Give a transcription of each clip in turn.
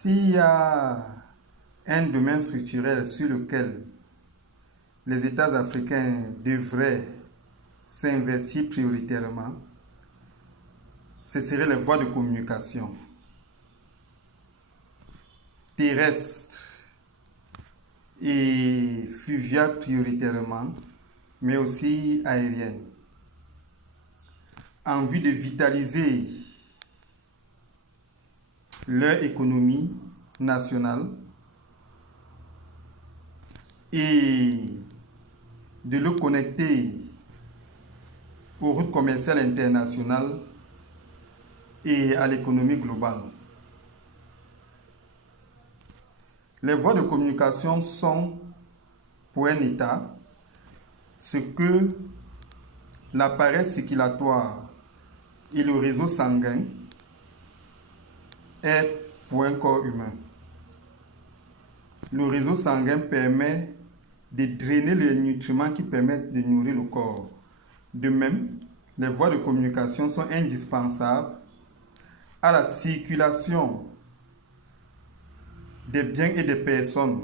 S'il y a un domaine structurel sur lequel les États africains devraient s'investir prioritairement, ce seraient les voies de communication terrestres et fluviales prioritairement, mais aussi aériennes, en vue de vitaliser leur économie nationale et de le connecter aux routes commerciales internationales et à l'économie globale. Les voies de communication sont, pour un État, ce que l'appareil circulatoire et le réseau sanguin est pour un corps humain. Le réseau sanguin permet de drainer les nutriments qui permettent de nourrir le corps. De même, les voies de communication sont indispensables à la circulation des biens et des personnes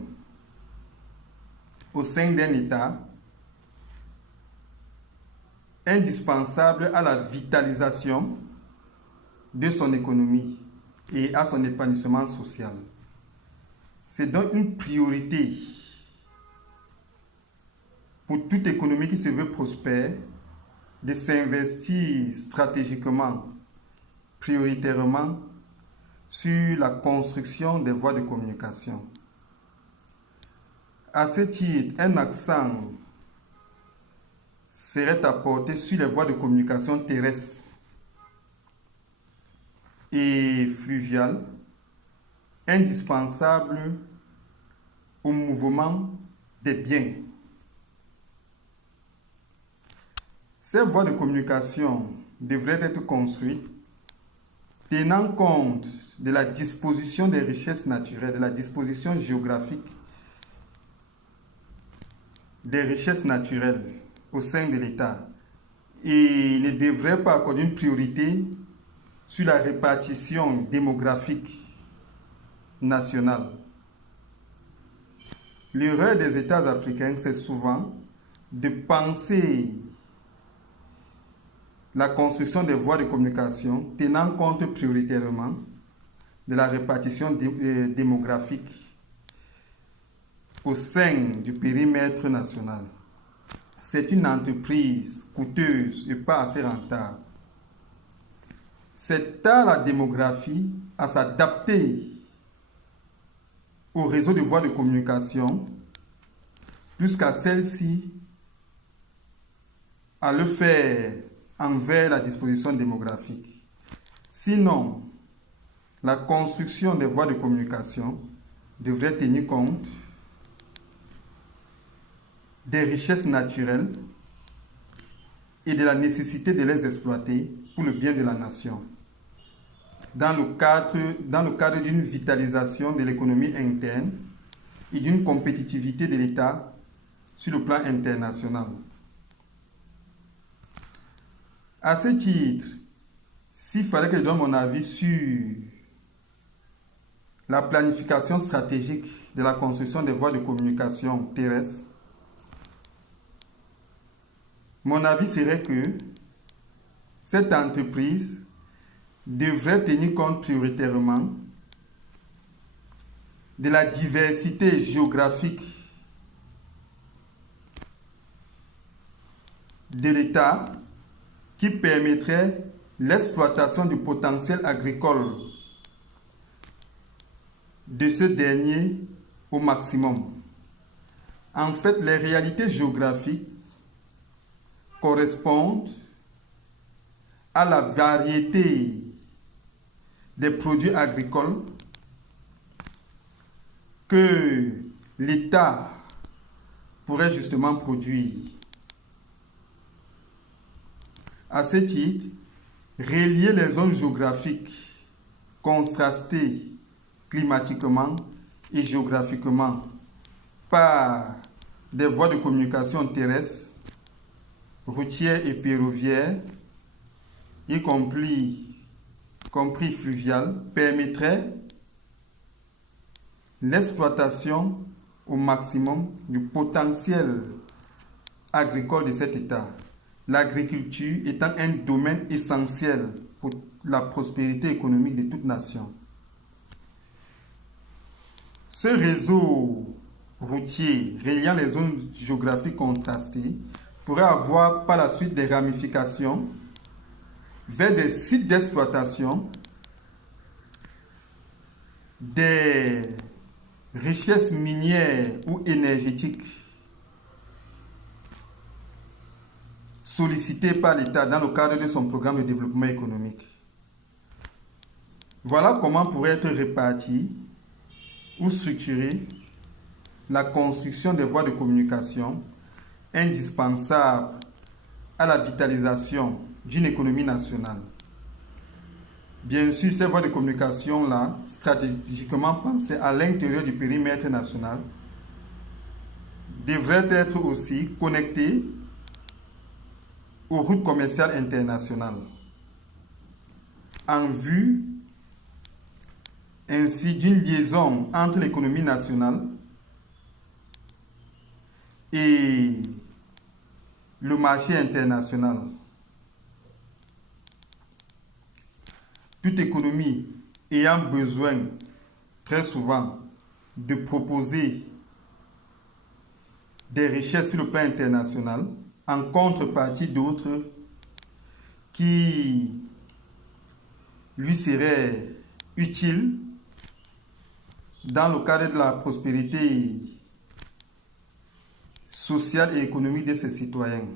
au sein d'un État, indispensable à la vitalisation de son économie et à son épanouissement social. C'est donc une priorité pour toute économie qui se veut prospère de s'investir stratégiquement, prioritairement, sur la construction des voies de communication. À ce titre, un accent serait apporté sur les voies de communication terrestres et fluviales, indispensables au mouvement des biens. Ces voies de communication devraient être construites tenant compte de la disposition des richesses naturelles, de la disposition géographique des richesses naturelles au sein de l'État. Et ne devrait pas accorder une priorité sur la répartition démographique nationale. L'erreur des États africains, c'est souvent de penser la construction des voies de communication tenant compte prioritairement de la répartition démographique au sein du périmètre national. C'est une entreprise coûteuse et pas assez rentable. C'est à la démographie à s'adapter au réseau de voies de communication plus qu'à celle-ci à le faire envers la disposition démographique. Sinon, la construction des voies de communication devrait tenir compte des richesses naturelles et de la nécessité de les exploiter pour le bien de la nation, dans le cadre d'une vitalisation de l'économie interne et d'une compétitivité de l'État sur le plan international. À ce titre, s'il fallait que je donne mon avis sur la planification stratégique de la construction des voies de communication terrestres, mon avis serait que cette entreprise devrait tenir compte prioritairement de la diversité géographique de l'État qui permettrait l'exploitation du potentiel agricole de ce dernier au maximum. En fait, les réalités géographiques correspondent à la variété des produits agricoles que l'État pourrait justement produire. À ce titre, relier les zones géographiques contrastées climatiquement et géographiquement par des voies de communication terrestres, routières et ferroviaires, y compris fluviales, permettrait l'exploitation au maximum du potentiel agricole de cet État, l'agriculture étant un domaine essentiel pour la prospérité économique de toute nation. Ce réseau routier reliant les zones géographiques contrastées pourrait avoir par la suite des ramifications vers des sites d'exploitation, des richesses minières ou énergétiques sollicitées par l'État dans le cadre de son programme de développement économique. Voilà comment pourrait être répartie ou structurer la construction des voies de communication indispensables à la vitalisation d'une économie nationale. Bien sûr, ces voies de communication-là, stratégiquement pensées à l'intérieur du périmètre national, devraient être aussi connectées aux routes commerciales internationales, en vue ainsi d'une liaison entre l'économie nationale et le marché international. Toute économie ayant besoin très souvent de proposer des richesses sur le plan international en contrepartie d'autres qui lui seraient utiles dans le cadre de la prospérité sociale et économique de ses citoyens.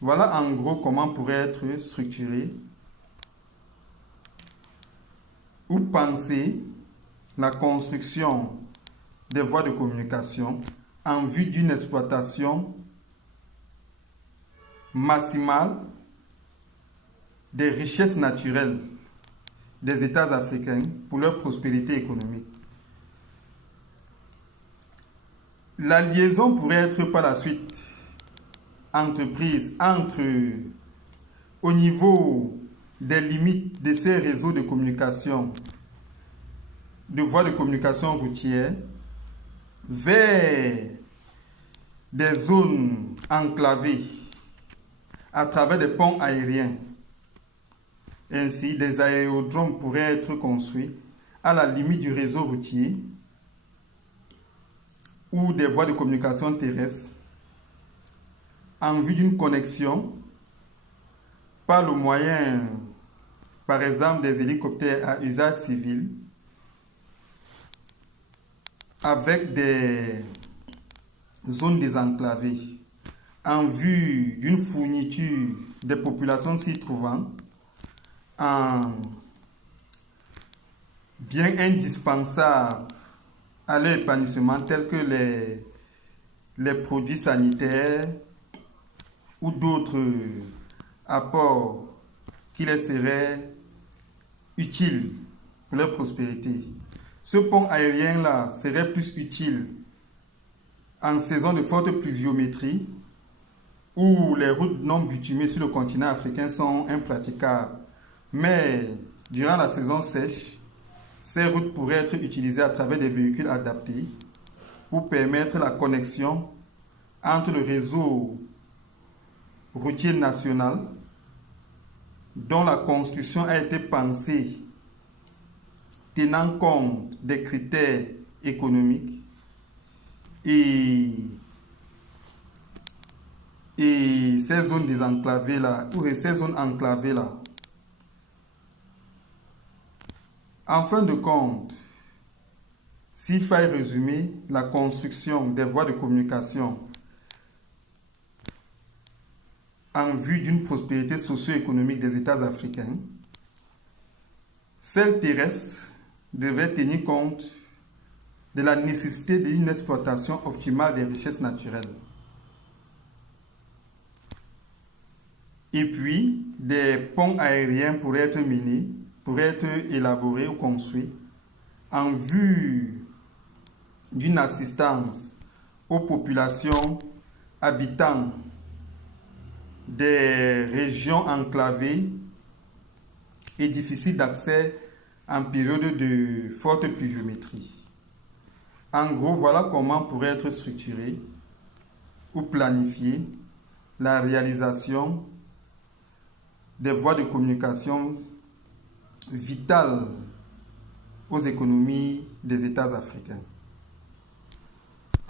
Voilà en gros comment pourrait être structurée ou penser la construction des voies de communication en vue d'une exploitation maximale des richesses naturelles des États africains pour leur prospérité économique. La liaison pourrait être par la suite entreprise au niveau des limites de ces réseaux de communication, de voies de communication routières, vers des zones enclavées à travers des ponts aériens. Ainsi, des aérodromes pourraient être construits à la limite du réseau routier ou des voies de communication terrestres en vue d'une connexion par le moyen, par exemple, des hélicoptères à usage civil avec des zones désenclavées en vue d'une fourniture des populations s'y trouvant en biens indispensables à leur épanouissement tels que les produits sanitaires ou d'autres apports qui les seraient utiles pour leur prospérité. Ce pont aérien-là serait plus utile en saison de forte pluviométrie où les routes non bitumées sur le continent africain sont impraticables. Mais durant la saison sèche, ces routes pourraient être utilisées à travers des véhicules adaptés pour permettre la connexion entre le réseau routier national dont la construction a été pensée tenant compte des critères économiques et ces zones désenclavées-là, ou ces zones enclavées-là. En fin de compte, s'il fallait résumer la construction des voies de communication en vue d'une prospérité socio-économique des États africains, celles terrestres devaient tenir compte de la nécessité d'une exploitation optimale des richesses naturelles. Et puis, des ponts aériens pourraient être menés, pourraient être élaborés ou construits en vue d'une assistance aux populations habitant des régions enclavées et difficiles d'accès en période de forte pluviométrie. En gros, voilà comment pourrait être structurée ou planifiée la réalisation des voies de communication vitales aux économies des États africains.